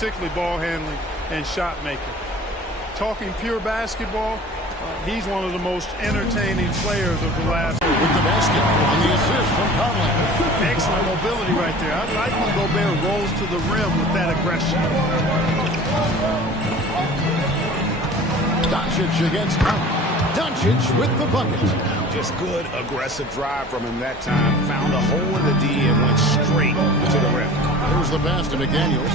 particularly ball handling and shot making. Talking pure basketball, he's one of the most entertaining players of the last. With the basket on the assist from Conley. Excellent mobility right there. I like when Gobert rolls to the rim with that aggression. Doncic against Conley. Doncic with the bucket. Just good, aggressive drive from him that time. Found a hole in the D and went straight to the rim. Here's the pass to McDaniels.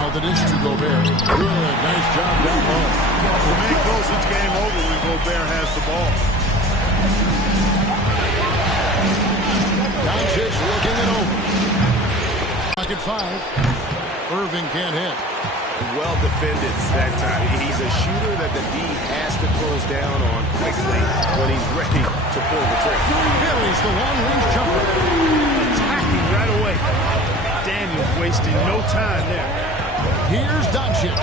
Now the dish to Gobert. Good, nice job down low. For me, close, it's game over when Gobert has the ball. Doncic looking it over. Pocket 5. Irving can't hit. Well defended that time. He's a shooter that the D has to close down on quickly when he's ready to pull the trigger. Carries the long-range jumper. Attacking right away. Daniels wasting no time there. Here's Doncic,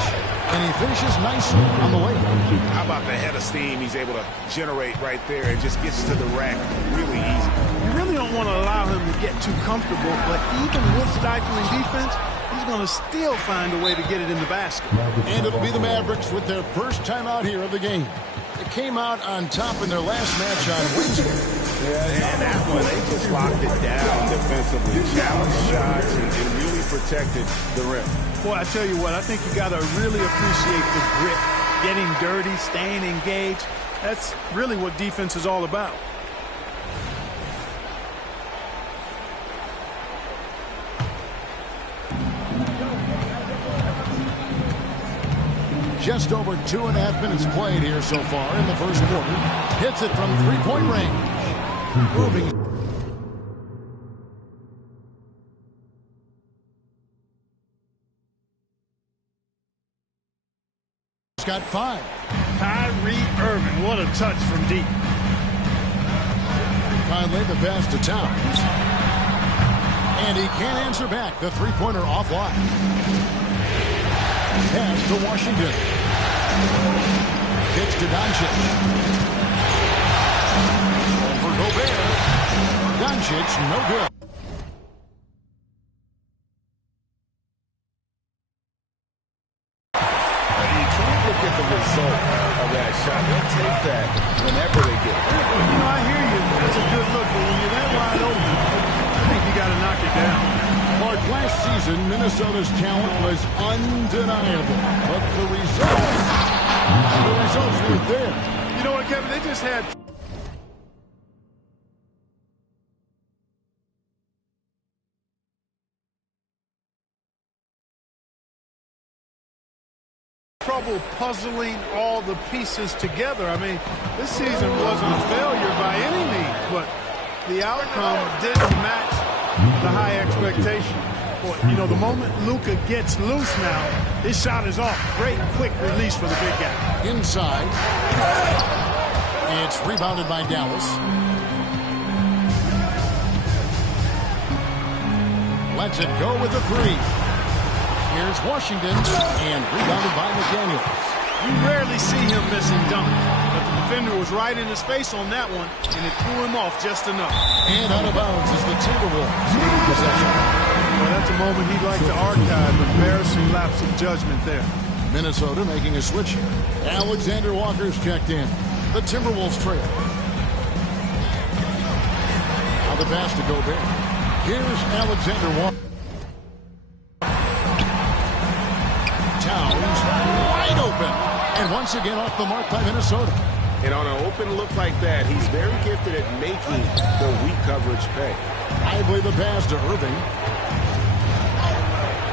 and he finishes nicely on the way. How about the head of steam he's able to generate right there and just gets to the rack really easy. You really don't want to allow him to get too comfortable, but even with stifling defense, he's going to still find a way to get it in the basket. And it'll be the Mavericks with their first time out here of the game. They came out on top in their last match on Wednesday. Yeah, and that one, they just locked it down defensively. Challenged shots and really protected the rim. Boy, I tell you what, I think you got to really appreciate the grit. Getting dirty, staying engaged. That's really what defense is all about. Just over 2.5 minutes played here so far in the first quarter. Hits it from three-point range. Moving. He's got 5. Kyrie Irving, what a touch from deep. Conley the pass to Towns. And he can't answer back. The three-pointer offline. Pass to Washington. Pitch to Doncic. For Gobert. Doncic, no good. You can't look at the result of that shot. They'll take that whenever they get it. You know, I hear you. That's a good look, but when you're that wide open, I think you got to knock it down. Mark, last season, Minnesota's talent was undeniable. But the results weren't there. You know what, Kevin? They just had trouble puzzling all the pieces together. I mean, this season wasn't a failure by any means, but the outcome didn't match the high expectation. Boy, you know, the moment Luka gets loose now, his shot is off. Great quick release for the big guy. Inside. It's rebounded by Dallas. Lets it go with the 3. Here's Washington, and rebounded by McDaniels. You rarely see him missing dunk, but the defender was right in his face on that one, and it threw him off just enough. And out of bounds is the Timberwolves. Possession. Well, that's a moment he'd like to archive. Embarrassing lapse of judgment there. Minnesota making a switch here. Alexander Walker's checked in. The Timberwolves trail. Now the pass to Gobert. Here's Alexander Walker. Towns wide open. And once again off the mark by Minnesota. And on an open look like that, he's very gifted at making the weak coverage pay. Lively the pass to Irving.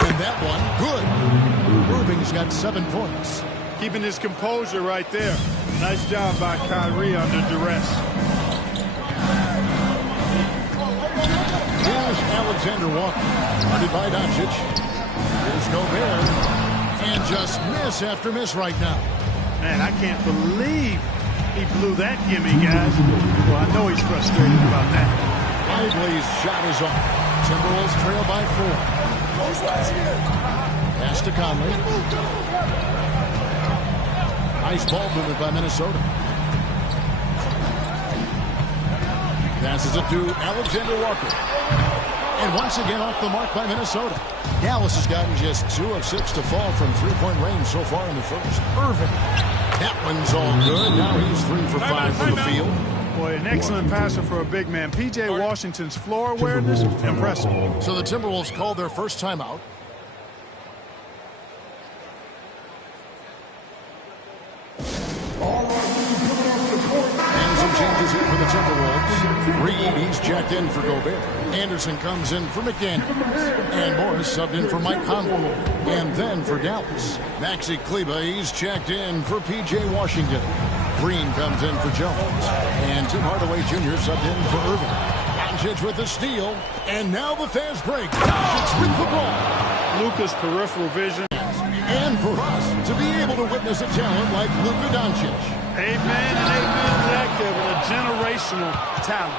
And that one, good. Irving's got 7 points. Keeping his composure right there. Nice job by Kyrie under duress. Here's Alexander Walker. Guarded by Doncic. Here's Gobert. And just miss after miss right now. Man, I can't believe he blew that gimme, guys. Well, I know he's frustrated about that. Lively's shot is off. Timberwolves trail by 4. Pass to Conley. Nice ball movement by Minnesota. Passes it to Alexander Walker. And once again off the mark by Minnesota. Dallas has gotten just 2 of 6 to fall from three-point range so far in the first. Irving. That one's all good. Now he's 3 for 5 from the field. Boy, an excellent passer for a big man. P.J. Washington's floor awareness, impressive. So the Timberwolves called their first timeout. And some changes here for the Timberwolves. Reed, he's checked in for Gobert. Anderson comes in for McDaniels. And Morris subbed in for Mike Conley. And then for Dallas, Maxi Kleber, he's checked in for P.J. Washington. Green comes in for Jones. And Tim Hardaway Jr. subbed in for Irving. Doncic with the steal. And now the fast break. Doncic with the ball. Luka's peripheral vision. And for us to be able to witness a talent like Luka Doncic. Amen and amen to that, Kevin. A generational talent.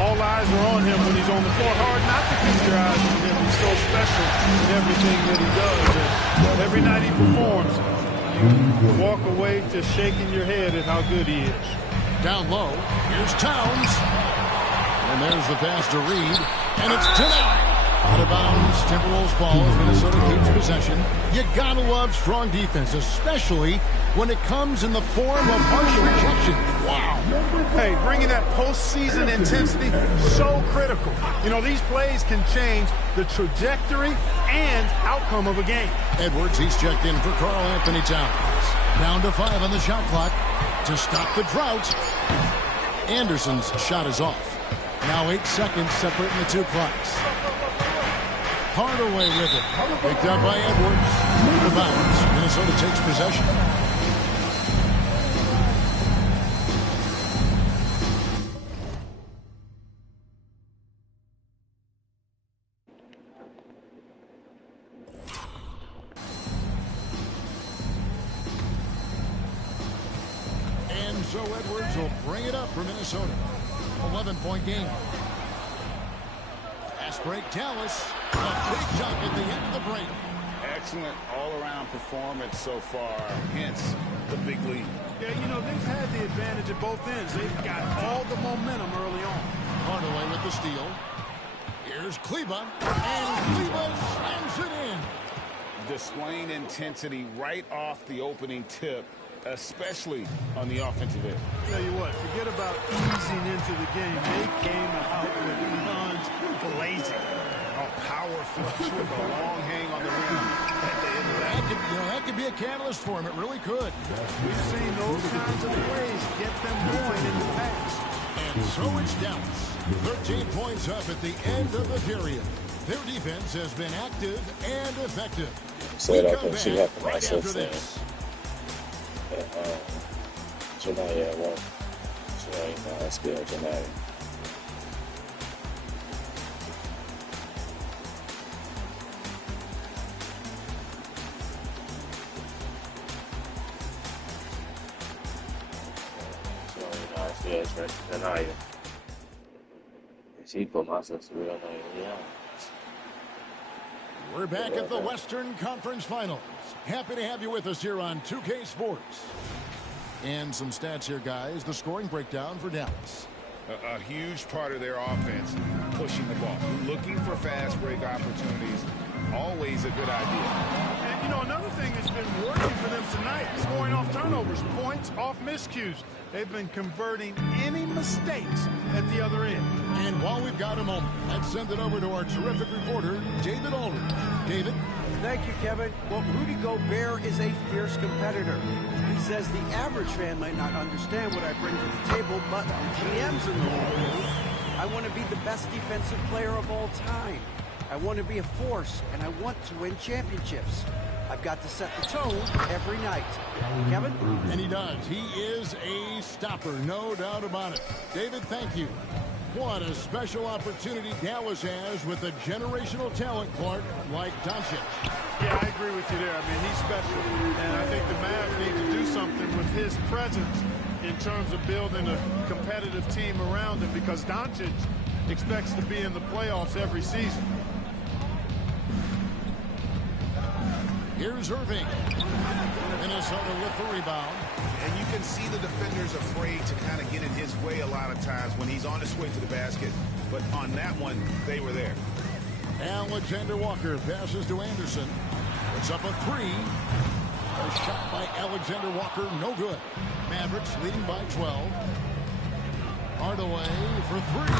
All eyes are on him when he's on the floor. Hard not to keep your eyes on him. He's so special in everything that he does. And every night he performs, you walk away just shaking your head at how good he is. Down low, here's Towns. And there's the pass to Reed. And it's denied. Out of bounds, Timberwolves ball as Minnesota keeps possession. You gotta love strong defense, especially when it comes in the form of harsh rejection. Wow. Hey, bringing that postseason intensity, so critical. You know, these plays can change the trajectory and outcome of a game. Edwards, he's checked in for Karl Anthony Towns. Down to 5 on the shot clock to stop the drought. Anderson's shot is off. Now 8 seconds separating the two clocks. Hardaway with it. Picked up by Edwards. The bounce. Minnesota takes possession. And so Edwards will bring it up for Minnesota. 11-point game. Fast break, Dallas. A big dunk at the end of the break. Excellent all-around performance so far, hence the big lead. Yeah, you know, they've had the advantage at both ends. They've got all the momentum early on. Hardaway with the steal. Here's Kleber. And Kleber slams it in. Displaying intensity right off the opening tip, especially on the offensive end. Tell you what, forget about easing into the game. They came out with guns blazing. Power flush with a long hang on the rim at the end of that. That could be a catalyst for him. It really could. We've seen those kinds of plays get them going in the past. And so it's Dallas. 13 points up at the end of the period. Their defense has been active and effective. So that I can see how for myself then. Janaya won. So I still Janaya. Yes, right. Janaya. She put myself to real name. Yeah. We're back at the Western Conference Finals. Happy to have you with us here on 2K Sports. And some stats here, guys. The scoring breakdown for Dallas. A huge part of their offense, pushing the ball. Looking for fast break opportunities, always a good idea. And, you know, another thing that's been working for them tonight, scoring off turnovers, points off miscues. They've been converting any mistakes at the other end. And while we've got a moment, let's send it over to our terrific reporter, David Aldridge. David? Thank you, Kevin. Well, Rudy Gobert is a fierce competitor. He says the average fan might not understand what I bring to the table, but the GMs in the league do. I want to be the best defensive player of all time. I want to be a force, and I want to win championships. I've got to set the tone every night. Kevin? And he does. He is a stopper, no doubt about it. David, thank you. What a special opportunity Dallas has with a generational talent, Clark, like Doncic. Yeah, I agree with you there. I mean, he's special. And I think the Mavs need to do something with his presence in terms of building a competitive team around him, because Doncic expects to be in the playoffs every season. Here's Irving. Minnesota with the rebound. And you can see the defender's afraid to kind of get in his way a lot of times when he's on his way to the basket. But on that one, they were there. Alexander Walker passes to Anderson. Puts up a three. A shot by Alexander Walker, no good. Mavericks leading by 12. Hardaway for three.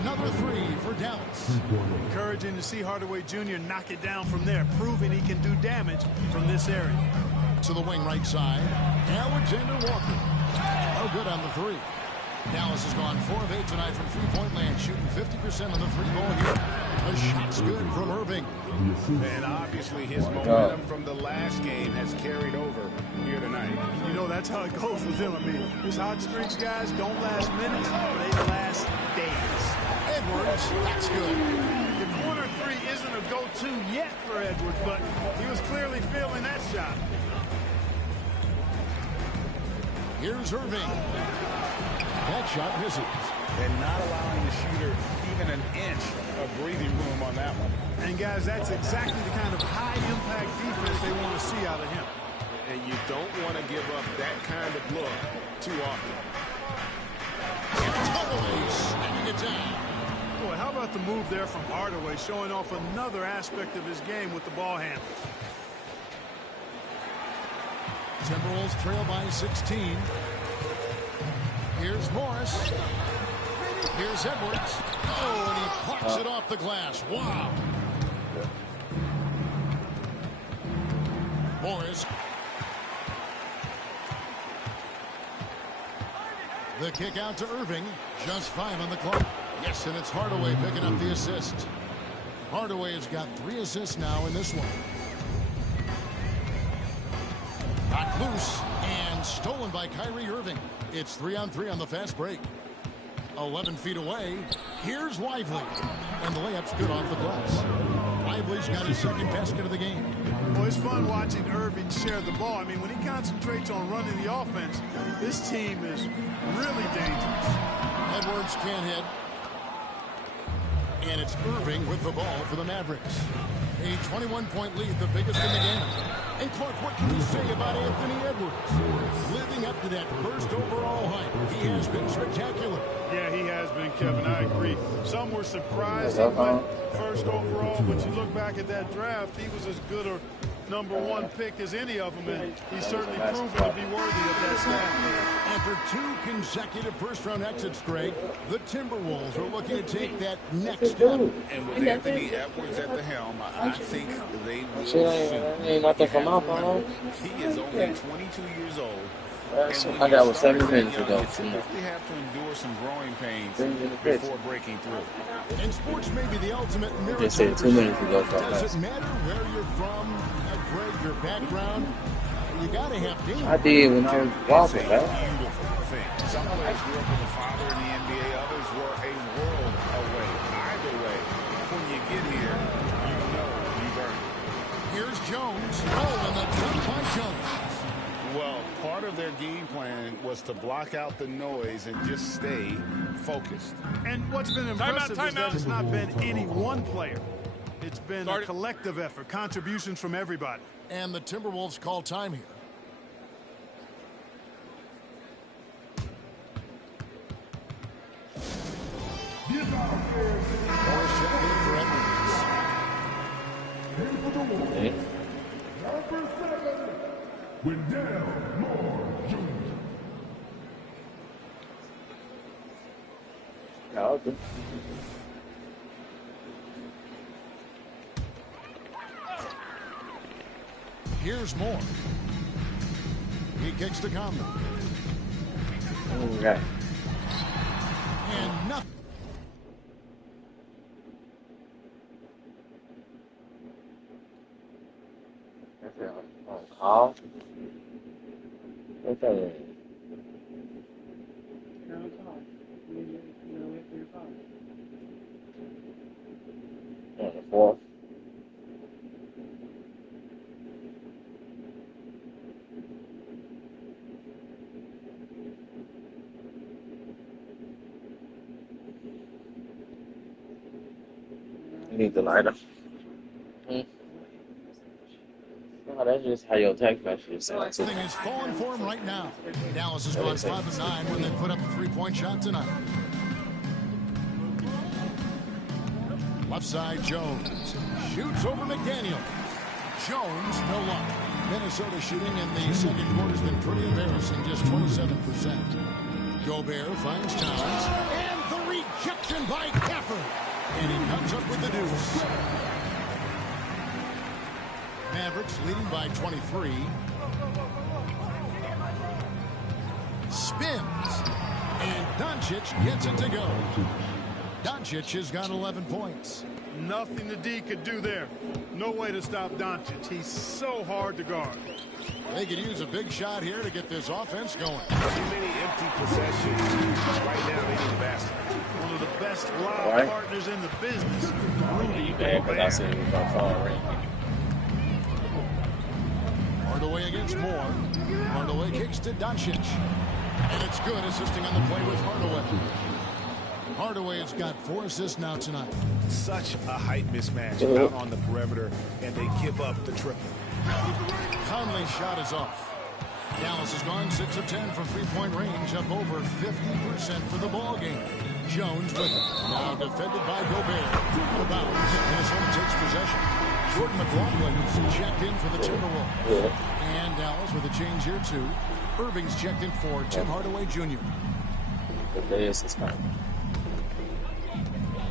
Another three for Dallas. Encouraging to see Hardaway Jr. knock it down from there, proving he can do damage from this area. To the wing right side. Alexander Walker. No good on the three. Dallas has gone 4 of 8 tonight from three-point land, shooting 50% on the three ball here. The shot's good from Irving. And obviously his momentum from the last game has carried over here tonight. You know, that's how it goes with him. I mean, his hot streaks, guys, don't last minutes, they last days. Edwards, that's good. The corner three isn't a go-to yet for Edwards, but he was clearly feeling that shot. Here's Irving. That shot misses. And not allowing the shooter even an inch of breathing room on that one. And, guys, that's exactly the kind of high-impact defense they want to see out of him. And you don't want to give up that kind of look too often. Totally slamming it down. Boy, how about the move there from Hardaway, showing off another aspect of his game with the ball handle. Timberwolves trail by 16. Here's Morris. Here's Edwards. Oh, and he plucks it off the glass. Wow. Morris. The kick out to Irving. Just 5 on the clock. Yes, and it's Hardaway picking up the assist. Hardaway has got 3 assists now in this one. Knocked loose and stolen by Kyrie Irving. It's 3-on-3 on the fast break. 11 feet away. Here's Lively. And the layup's good off the glass. Lively's got his second basket of the game. Well, it's fun watching Irving share the ball. I mean, when he concentrates on running the offense, this team is really dangerous. Edwards can't hit. And it's Irving with the ball for the Mavericks. A 21-point lead, the biggest in the game. And Clark, what can you say about Anthony Edwards? Living up to that first overall hype, he has been spectacular. Yeah, he has been, Kevin. I agree. Some were surprised he went first overall, but you look back at that draft, he was as good a #1 pick as any of them, and he's certainly proven to be worthy of that status. After 2 consecutive first-round exits, Greg, the Timberwolves are looking to take that next step. And with Anthony Edwards at the helm, I think they will Ain't nothing from my phone. He is only 22 years old. I got was 7 minutes ago. You typically have to endure some growing pains before breaking through. And sports may be the ultimate miracle. Just said 2 minutes ago. Does it matter where you're from, Greg, your background? You got to have teams. I did when I was walking, man. Beautiful thing. Some players grew up with a father in the NBA. Others were a world away. Either way, when you get here, you know you've earned it. Here's Jones. Oh, and the dunk by Jones. Well, part of their game plan was to block out the noise and just stay focused. And what's been impressive is that it's not been any one player. It's been a collective effort, contributions from everybody. And the Timberwolves call time here. Morris checked in for Edwards. Number 7, Wendell Moore Jr. Okay. Here's Moore. He kicks to Conley. Okay. And nothing. On call? What's that? On the 4th. You need the lighter. No, that's just how your text message sounds. Thing is falling for him right now. Dallas has gone 5 of 9 when they put up a 3-point shot tonight. Left side, Jones. Shoots over McDaniel. Jones, no luck. Minnesota shooting in the second quarter has been pretty embarrassing, just 27%. Gobert finds Towns. And the rejection by Gafford. And he comes up with the deuce. Mavericks leading by 23. Spins. And Doncic gets it to go. Doncic has got 11 points. Nothing the D could do there. No way to stop Doncic. He's so hard to guard. They could use a big shot here to get this offense going. Too many empty possessions. Right now, they need a basket. One of the best lob partners in the business. Rudy Gobert. Hardaway against Moore. Hardaway kicks to Doncic. And it's good, assisting on the play with Hardaway. Hardaway has got 4 assists now tonight. Such a height mismatch out on the perimeter, and they give up the triple. Conley's shot is off. Dallas has gone 6 of 10 from three-point range, up over 50% for the ball game. Jones with it. Now defended by Gobert. Out of bounds. Minnesota takes possession. Jordan McLaughlin checked in for the Timberwolves. And Dallas with a change here too. Irving's checked in for Tim Hardaway Jr.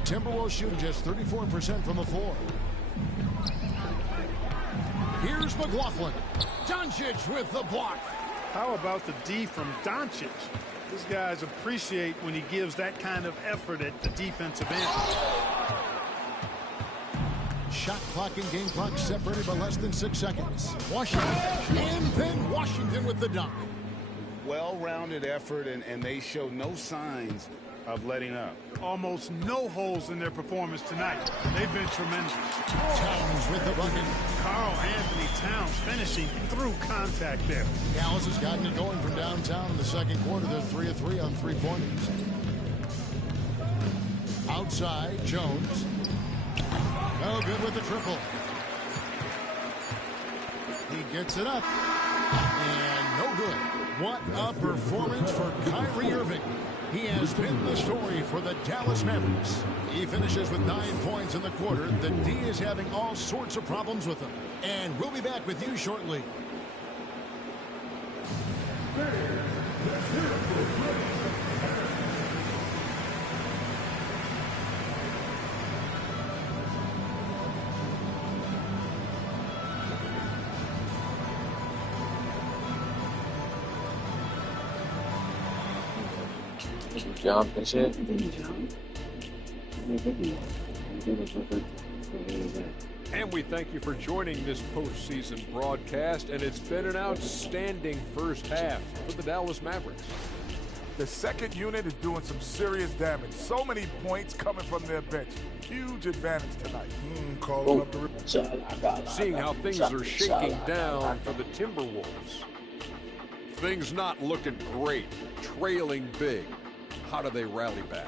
Timberwolves shooting just 34% from the floor. Here's McLaughlin. Doncic with the block. How about the D from Doncic? These guys appreciate when he gives that kind of effort at the defensive end. Shot clock and game clock separated by less than 6 seconds. Washington. And then Washington with the dunk. Well-rounded effort, and they show no signs of letting up. Almost no holes in their performance tonight. They've been tremendous. Towns with the bucket. Karl Anthony Towns finishing through contact there. Dallas has gotten it going from downtown in the second quarter. They're 3 of 3 on three-pointers. Outside, Jones. No good with the triple. He gets it up. And no good. What a performance for Kyrie Irving. He has been the story for the Dallas Mavericks. He finishes with 9 points in the quarter. The D is having all sorts of problems with him. And we'll be back with you shortly. Jump and shit. And we thank you for joining this postseason broadcast, and it's been an outstanding first half for the Dallas Mavericks. The second unit is doing some serious damage. So many points coming from their bench. Huge advantage tonight. Calling up the... Seeing how things are shaking down for the Timberwolves. Things not looking great, trailing big. How do they rally back?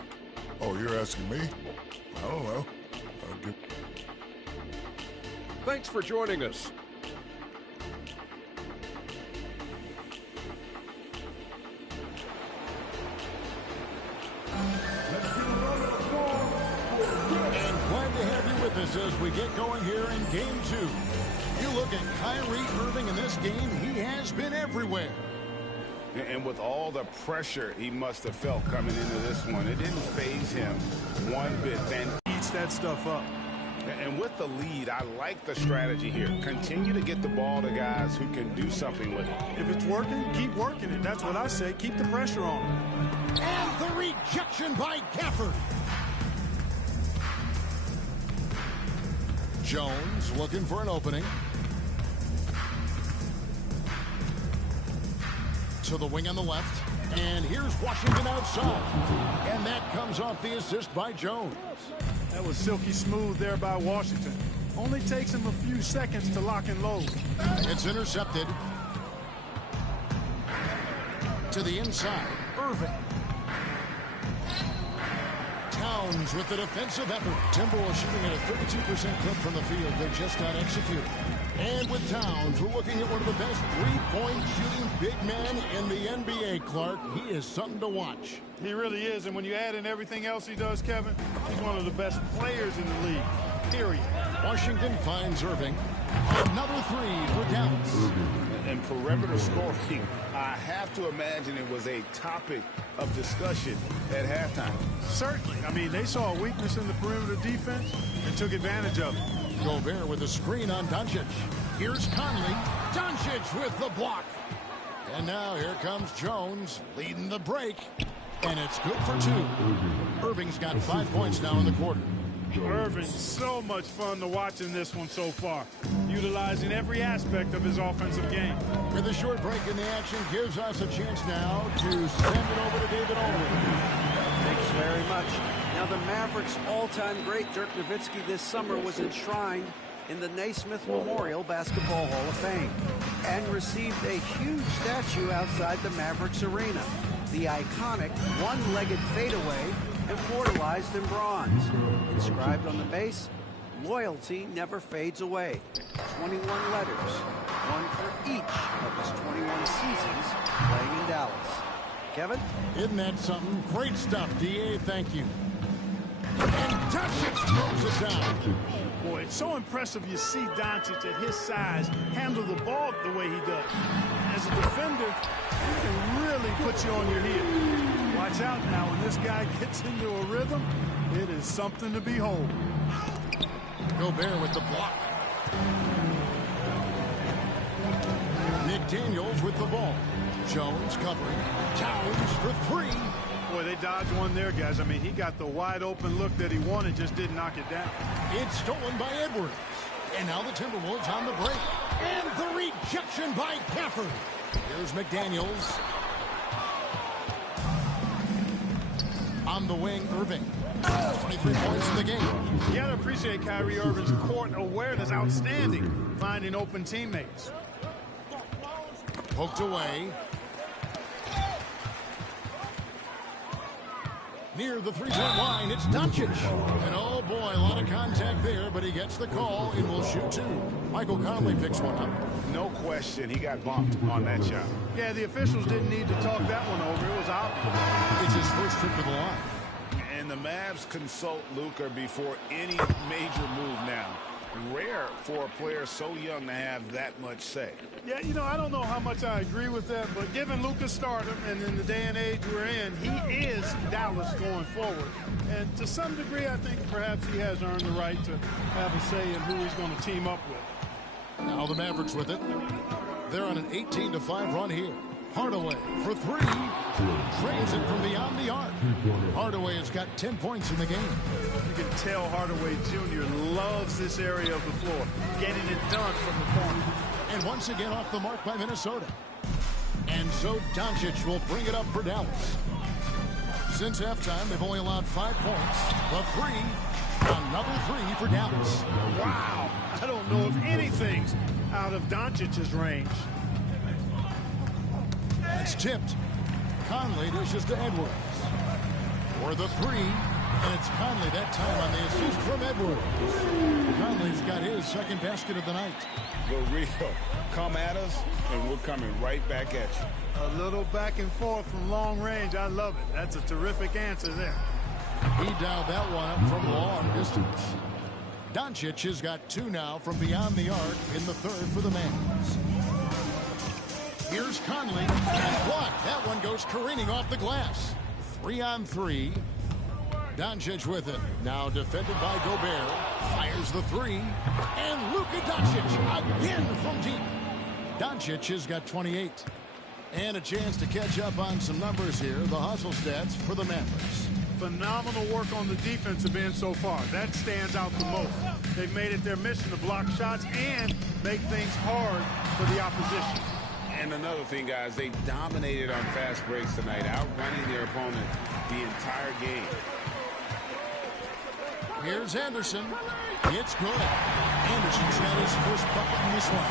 Oh, you're asking me? I don't know. Thanks for joining us. And glad to have you with us as we get going here in Game 2. You look at Kyrie Irving in this game, he has been everywhere. And with all the pressure he must have felt coming into this one, it didn't faze him one bit. Then Eats that stuff up. And with the lead, I like the strategy here. Continue to get the ball to guys who can do something with it. If it's working, keep working it. That's what I say. Keep the pressure on him. And the rejection by Gafford. Jones looking for an opening. To the wing on the left. And here's Washington outside. And that comes off the assist by Jones. That was silky smooth there by Washington. Only takes him a few seconds to lock and load. It's intercepted. To the inside. Irving. Towns with the defensive effort. Timberwolves shooting at a 32% clip from the field. They're just not executing. And with Towns, we're looking at one of the best three-point shooting big men in the NBA, Clark. He is something to watch. He really is, and when you add in everything else he does, Kevin, he's one of the best players in the league, period. Washington finds Irving. Another three for Dallas. And perimeter scoring, I have to imagine it was a topic of discussion at halftime. Certainly. I mean, they saw a weakness in the perimeter defense and took advantage of it. Gobert with a screen on Doncic. Here's Conley. Doncic with the block. And now here comes Jones leading the break. And it's good for two. Irving's got 5 points now in the quarter. Irving, so much fun to watch in this one so far, utilizing every aspect of his offensive game. With a short break in the action gives us a chance now to send it over to David Aldridge. Thanks very much. Now, the Mavericks' all-time great Dirk Nowitzki this summer was enshrined in the Naismith Memorial Basketball Hall of Fame and received a huge statue outside the Mavericks arena. The iconic one-legged fadeaway immortalized in bronze. Inscribed on the base, loyalty never fades away. 21 letters, one for each of his 21 seasons playing in Dallas. Kevin? Isn't that something? Great stuff, D.A. Thank you. And Doncic throws it down. Boy, it's so impressive you see Doncic at his size handle the ball the way he does. As a defender, he can really put you on your heel. Watch out now, when this guy gets into a rhythm, it is something to behold. Gobert with the block. McDaniels with the ball. Jones covering. Towns for three. Boy, they dodged one there, guys. I mean, he got the wide open look that he wanted, just didn't knock it down. It's stolen by Edwards. And now the Timberwolves on the break. And the rejection by Gafford. Here's McDaniels. On the wing, Irving. 23 points in the game. You got to appreciate Kyrie Irving's court awareness. Outstanding. Finding open teammates. Poked away. Near the three-point line, it's Doncic. And oh boy, a lot of contact there, but he gets the call and will shoot two. Michael Conley picks one up. No question, he got bumped on that shot. Yeah, the officials didn't need to talk that one over. It was obvious. It's his first trip to the line. And the Mavs consult Luka before any major move now. Rare for a player so young to have that much say. Yeah, you know, I don't know how much I agree with that, but given Luka's stardom and in the day and age we're in, he is Dallas going forward. And to some degree, I think perhaps he has earned the right to have a say in who he's going to team up with. Now the Mavericks with it. They're on an 18-5 run here. Hardaway for three. Trains it from beyond the arc. Hardaway has got 10 points in the game. You can tell Hardaway Jr. loves this area of the floor, getting it done from the corner. And once again off the mark by Minnesota. And so Doncic will bring it up for Dallas. Since halftime, they've only allowed 5 points. The three, another three for Dallas. Wow, I don't know if anything's out of Doncic's range. It's tipped. Conley dishes to Edwards. For the three, and it's Conley that time on the assist from Edwards. Conley's got his second basket of the night. The real come at us, and we're coming right back at you. A little back and forth from long range. I love it. That's a terrific answer there. He dialed that one up from long distance. Doncic has got two now from beyond the arc in the third for the Mavs. Here's Conley, and blocked. That one goes careening off the glass. 3-on-3. Doncic with it. Now defended by Gobert. Fires the three. And Luka Doncic again from deep. Doncic has got 28. And a chance to catch up on some numbers here. The hustle stats for the Mavericks. Phenomenal work on the defensive end so far. That stands out the most. They've made it their mission to block shots and make things hard for the opposition. And another thing, guys, they dominated on fast breaks tonight, outrunning their opponent the entire game. Here's Anderson. It's good. Anderson's got his first bucket in this one.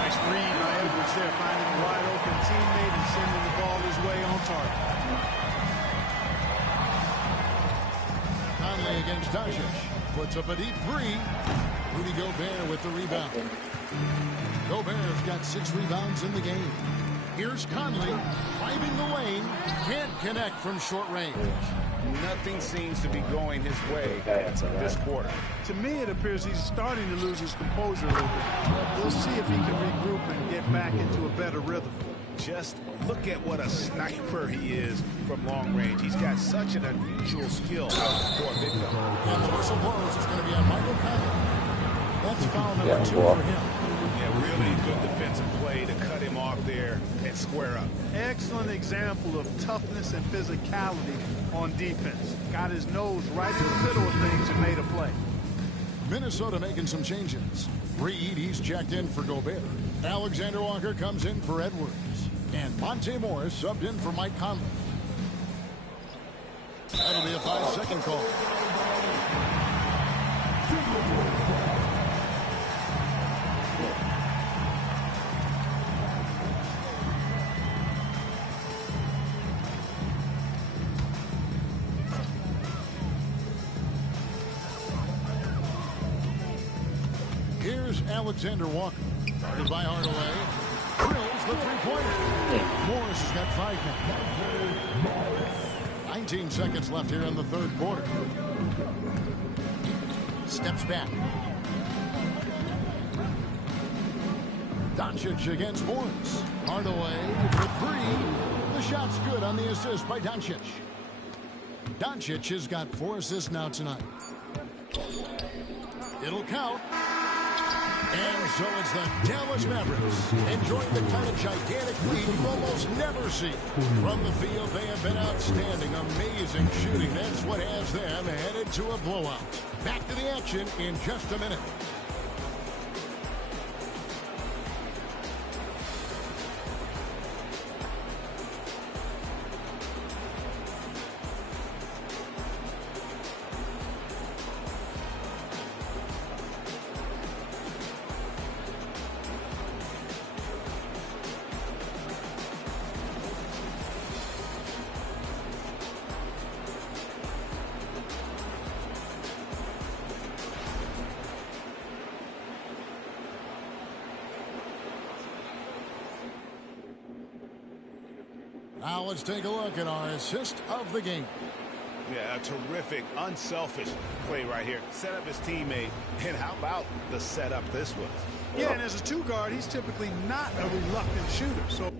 Nice read by Edwards there, finding a wide open teammate and sending the ball his way on target. Conley against Doncic. Puts up a deep three. Rudy Gobert with the rebound. Gobert's got 6 rebounds in the game. Here's Conley driving the lane. Can't connect from short range. Nothing seems to be going his way this quarter. To me, it appears he's starting to lose his composure a little bit. We'll see if he can regroup and get back into a better rhythm. Just look at what a sniper he is from long range. He's got such an unusual skill for a big fella. And the whistle blows. It's going to be on Michael Conley. That's foul number 2 for him. Yeah, really good defensive play to cut him off there and square up. Excellent example of toughness and physicality on defense. Got his nose right in the middle of things and made a play. Minnesota making some changes. Reed, he's checked in for Gobert. Alexander Walker comes in for Edwards. And Monte Morris subbed in for Mike Conley. That'll be a 5-second call. Here's Alexander Walker. Guarded by Hardaway. Drills the three-pointer. Morris has got 5 now. 19 seconds left here in the third quarter. Steps back. Doncic against Morris. Hardaway for 3. The shot's good on the assist by Doncic. Doncic has got 4 assists now tonight. It'll count. And so it's the Dallas Mavericks enjoying the kind of gigantic lead you almost never see. From the field, they have been outstanding, amazing shooting. That's what has them headed to a blowout. Back to the action in just a minute. Now let's take a look at our assist of the game. Yeah, a terrific, unselfish play right here. Set up his teammate, and how about the setup this was? Yeah, and as a 2 guard, he's typically not a reluctant shooter. So